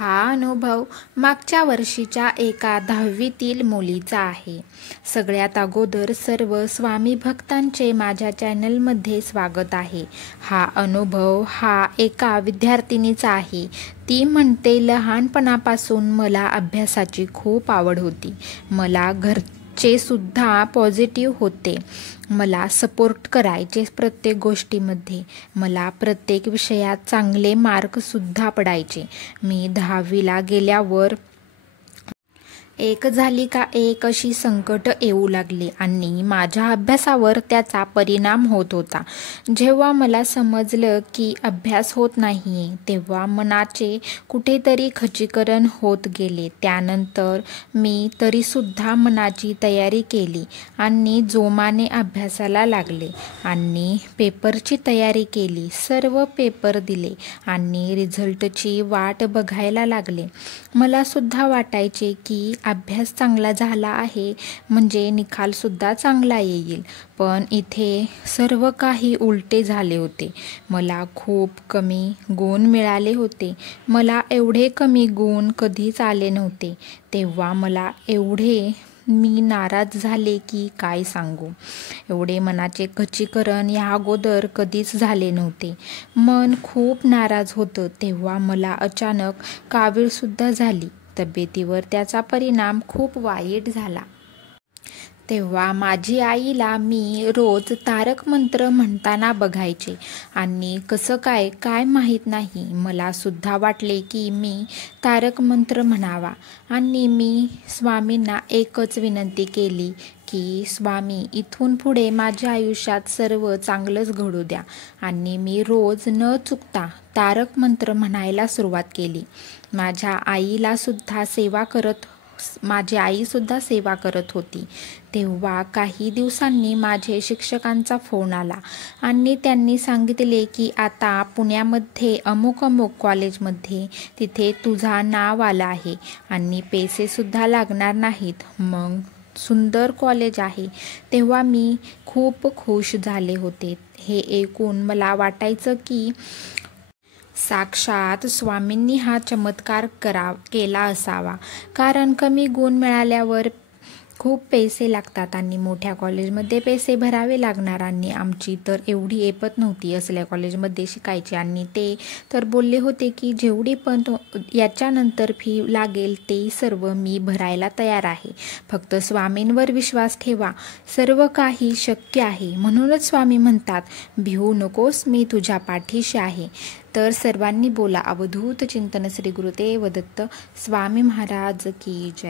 हा अनुभव मागच्या वर्षीच्या एका 10वीतील मुलीचा आहे. सगळ्यात अगोदर सर्व स्वामी भक्तांचे माझ्या चॅनलमध्ये स्वागत आहे. हा अनुभव एका विद्यार्थिनीचा आहे. ती म्हणते, लहानपणापासून मला अभ्यासाची खूप आवड होती. मला घरचे सुद्धा पॉझिटिव्ह होते. मला सपोर्ट करायचे प्रत्येक गोष्टीमध्ये. मला प्रत्येक विषयात चांगले मार्कसुद्धा पडायचे. मी 10वीला गेल्यावर एक झाली का एक अशी संकट येऊ लागली आणि माझ्या अभ्यासावर त्याचा परिणाम होत होता. जेव्हा मला समजलं की अभ्यास होत नाहीये, तेव्हा मनाचे कुठेतरी खच्चीकरण होत गेले. त्यानंतर मी तरीसुद्धा मनाची तयारी केली आणि जोमाने अभ्यासाला लागले आणि पेपरची तयारी केली. सर्व पेपर दिले आणि रिझल्टची वाट बघायला लागले. मला सुद्धा वाटायचे की अभ्यास चांगला झाला आहे म्हणजे निकालसुद्धा चांगला येईल. पण इथे सर्व काही उलटे झाले होते. मला खूप कमी गुण मिळाले होते. मला एवढे कमी गुण कधीच आले नव्हते. तेव्हा मला मी नाराज झाले की काय सांगू. एवढे मनाचे खच्चीकरण या अगोदर कधीच झाले नव्हते. मन खूप नाराज होतं. तेव्हा मला अचानक कावीळसुद्धा झाली. तब्येतीवर त्याचा परिणाम खूप वाईट झाला. तेव्हा माझी आईला मी रोज तारक मंत्र म्हणताना बघायचे आणि कसं काय माहीत नाही. मला सुद्धा वाटले की मी तारक मंत्र म्हणावा आणि मी स्वामींना एकच विनंती केली की स्वामी, इथून पुढे माझ्या आयुष्यात सर्व चांगलंच घडू द्या. आणि मी रोज न चुकता तारक मंत्र म्हणायला सुरुवात केली. माझी आई सुद्धा सेवा करत होती. तेव्हा काही दिवसांनी माझे शिक्षकांचा फोन आला आणि त्यांनी सांगितले की आता पुण्यामध्ये अमुक कॉलेजमध्ये तिथे तुझा नाव आलं आहे आणि पैसे सुद्धा लागणार नाहीत. मग सुंदर कॉलेज आहे. तेव्हा मी खूप खुश झाले होते. हे ऐकून मला वाटायचं की साक्षात स्वामींनी हा चमत्कार केला असावा. कारण कमी गुण मिळाल्यावर खूप पैसे लागतात आणि मोठ्या कॉलेजमध्ये पैसे भरावे लागणार आणि आमची तर एवढी ऐपत नव्हती असल्या कॉलेजमध्ये शिकायची. आणि ते तर बोलले होते की जेवढी पण याच्यानंतर फी लागेल ते सर्व मी भरायला तयार आहे. फक्त स्वामींवर विश्वास ठेवा, सर्व काही शक्य आहे. म्हणूनच स्वामी म्हणतात, भिवू नकोस, मी तुझ्या पाठीशी आहे. तर सर्वांनी बोला अवधूत चिंतन. श्री गुरुदेव दत्त. स्वामी महाराज की जय.